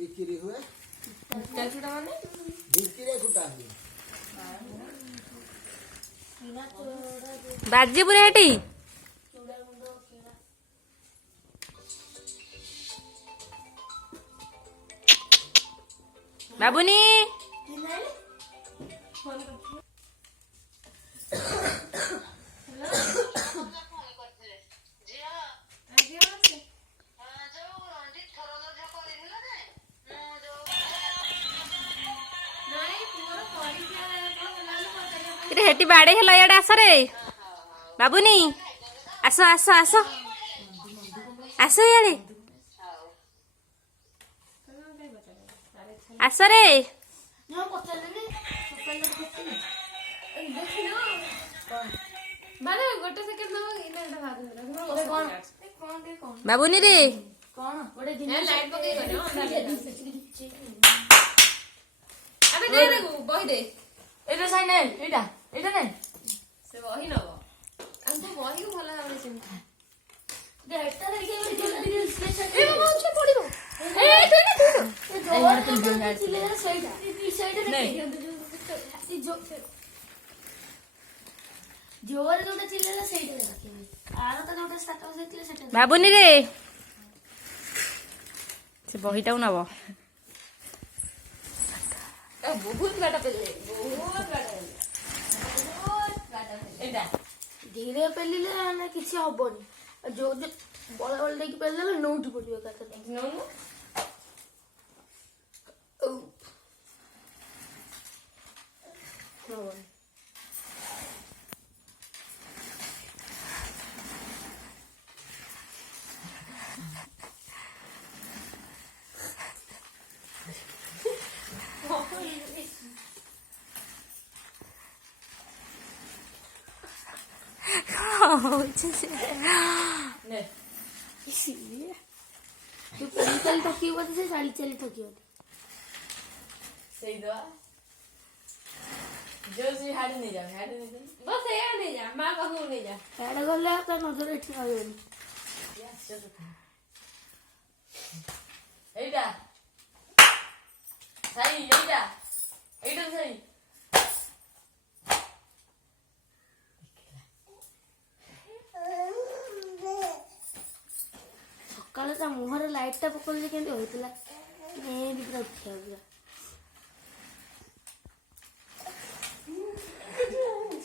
ବିକ୍ରି ହୁଏ। ଚାଲିଛି ମାନେ ବିକ୍ରିରେ କୁଟା ହୁଏ। ବାଜିପୁରେ ଏଠି ବାବୁନି हेटी बाड़े हेला याडे आस रे बाबुनी आस आस आस आस याडे आस रे बाबुनी रे बही दे एटा साइना एटा एटा नै से बही नब हम तो बही को भला भाबे चिंता दे एटा देखि ए माउछ पडिबो ए एटा जोर चिले सहीटा ई साइड देखि ई जोर जोटा चिलेला सहीटा देखि आरो त जोटा स्टार्ट होइतिले सेटा बाबुनी रे से बहीटा नब बहुत बाटा पेले धीरे पेलिले ना किसी हबनी जो जो बड़ बड़ लेके पेले नौट पड़ियो का नौनु इसीलिए तू चल थकी बोलते से चल चल थकी होती सही दो जो से हाड नहीं जा बस ये नहीं जा मां कहू नहीं जा हाड गले का नजर एठी आयोनी एटा सही एटा एटा सही सकाल मुहर लाइटा पकड़ के होता है।